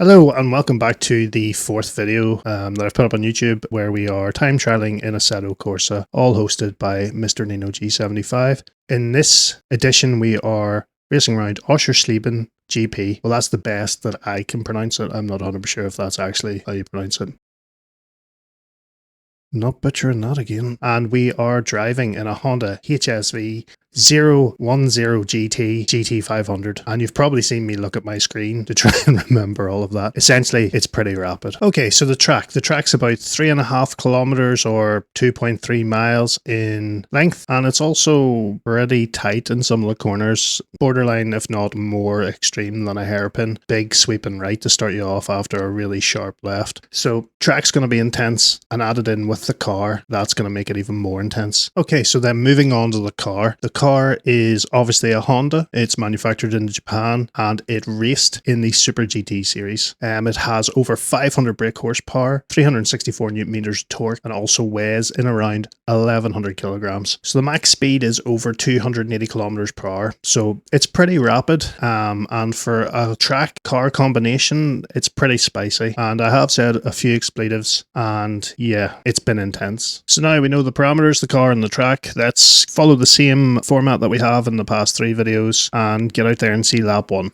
Hello and welcome back to the fourth video that I've put up on YouTube, where we are time trialing in Assetto Corsa, all hosted by Mr. Nino G75. In this edition we are racing around Oschersleben GP. Well, that's the best that I can pronounce it. I'm not 100% sure if that's actually how you pronounce it. Not butchering that again. And we are driving in a Honda HSV-010 GT GT500, and you've probably seen me look at my screen to try and remember all of that. Essentially, it's pretty rapid. Okay, so the track's about 3.5 kilometers or 2.3 miles in length, and it's also pretty tight in some of the corners, borderline if not more extreme than a hairpin. Big sweeping right to start you off after a really sharp left. So track's going to be intense, and added in with the car, that's going to make it even more intense. Okay, so then moving on to the car. The car is obviously a Honda. It's manufactured in Japan and it raced in the Super GT series. It has over 500 brake horsepower, 364 newton meters of torque, and also weighs in around 1100 kilograms. So the max speed is over 280 kilometers per hour. So it's pretty rapid. And for a track car combination, it's pretty spicy. And I have said a few expletives, and yeah, it's been intense. So now we know the parameters, the car and the track. Let's follow the same format that we have in the past 3 videos and get out there and see lap 1.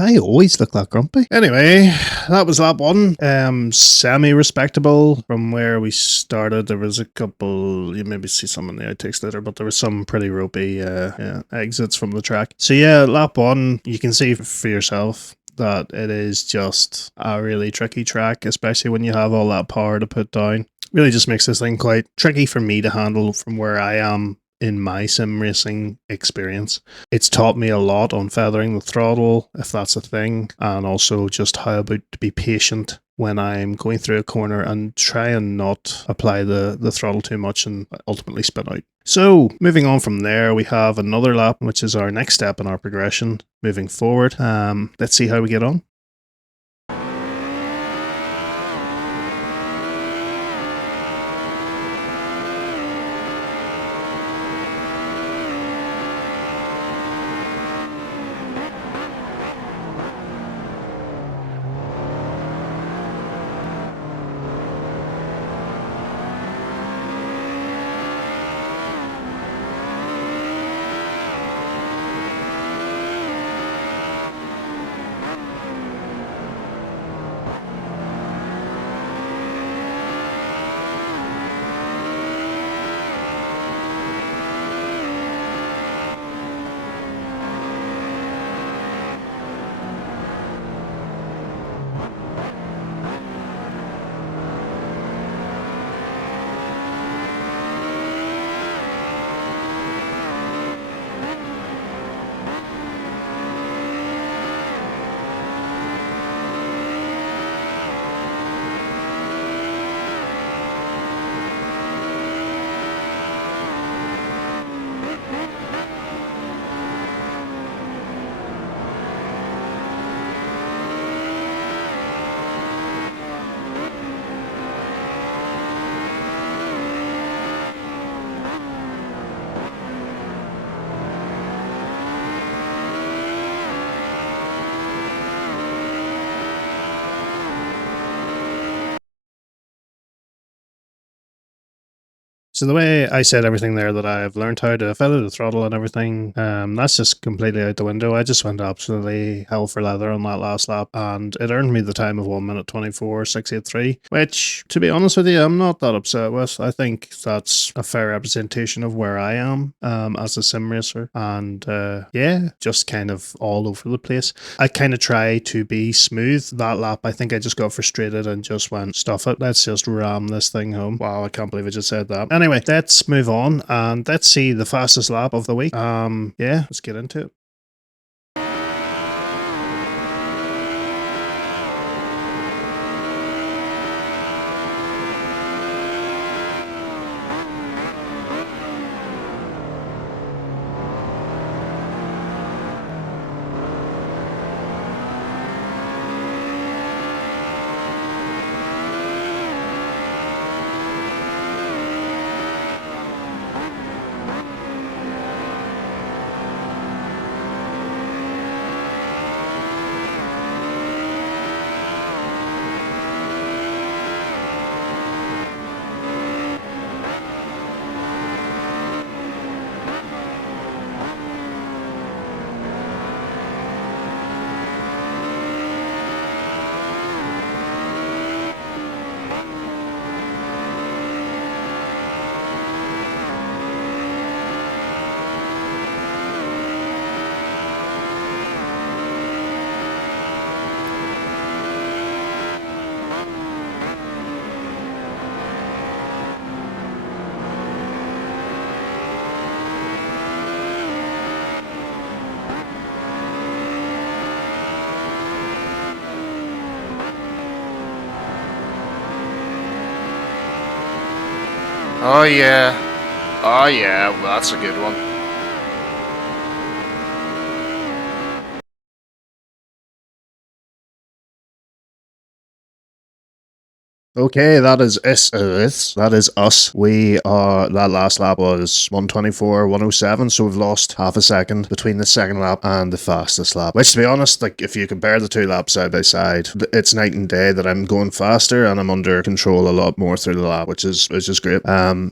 I always look that grumpy. Anyway, that was lap 1. Semi-respectable from where we started. There was a couple, you maybe see some in the outtakes later, but there was some pretty ropey exits from the track. So yeah, lap 1, you can see for yourself that it is just a really tricky track, especially when you have all that power to put down. Really just makes this thing quite tricky for me to handle from where I am in my sim racing experience. It's taught me a lot on feathering the throttle, if that's a thing, and also just how about to be patient when I'm going through a corner and try and not apply the throttle too much and ultimately spin out. So moving on from there, we have another lap, which is our next step in our progression moving forward. Let's see how we get on. So the way I said everything there that I've learned how to fiddle the throttle and everything, that's just completely out the window. I just went absolutely hell for leather on that last lap, and it earned me the time of 1 minute 24.683, which, to be honest with you, I'm not that upset with. I think that's a fair representation of where I am as a sim racer, and yeah, just kind of all over the place. I kind of try to be smooth. That lap, I think I just got frustrated and just went, stuff it, let's just ram this thing home. Wow, I can't believe I just said that. Anyway, let's move on and let's see the fastest lap of the week. Yeah, let's get into it. Oh yeah. Oh yeah, well, that's a good one. Okay, that is that is us. That last lap was 1:24.107, so we've lost half a second between the second lap and the fastest lap. Which, to be honest, like if you compare the two laps side by side, it's night and day that I'm going faster and I'm under control a lot more through the lap, which is great.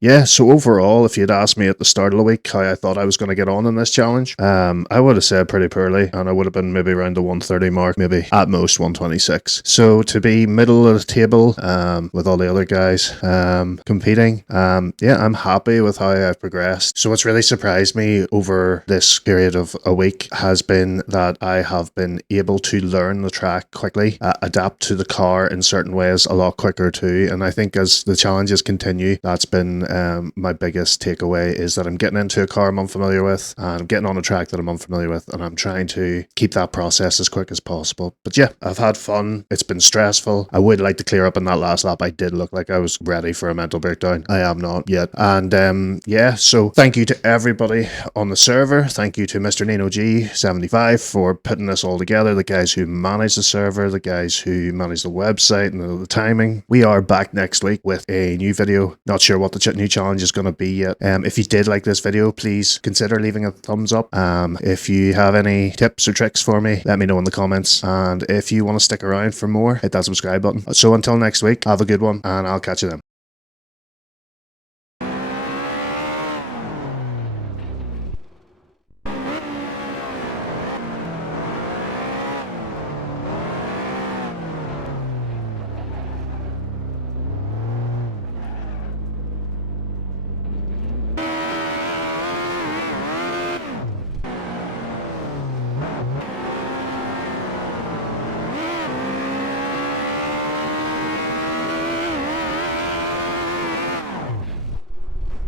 Yeah, so overall, if you'd asked me at the start of the week how I thought I was going to get on in this challenge, I would have said pretty poorly, and I would have been maybe around the 130 mark, maybe at most 126. So to be middle of the table, with all the other guys competing. Yeah, I'm happy with how I've progressed. So what's really surprised me over this period of a week has been that I have been able to learn the track quickly, adapt to the car in certain ways a lot quicker too. And I think as the challenges continue, that's been my biggest takeaway, is that I'm getting into a car I'm unfamiliar with, and I'm getting on a track that I'm unfamiliar with, and I'm trying to keep that process as quick as possible. But yeah, I've had fun. It's been stressful. I would like to clear up in that last lap. I did look like I was ready for a mental breakdown. I am not yet. And yeah, so thank you to everybody on the server. Thank you to Mr. Nino G75 for putting this all together, the guys who manage the server, the guys who manage the website and the timing. We are back next week with a new video. Not sure what the new challenge is going to be yet. If you did like this video, please consider leaving a thumbs up. If you have any tips or tricks for me, let me know in the comments. And if you want to stick around for more, hit that subscribe button. So until next week, have a good one, and I'll catch you then.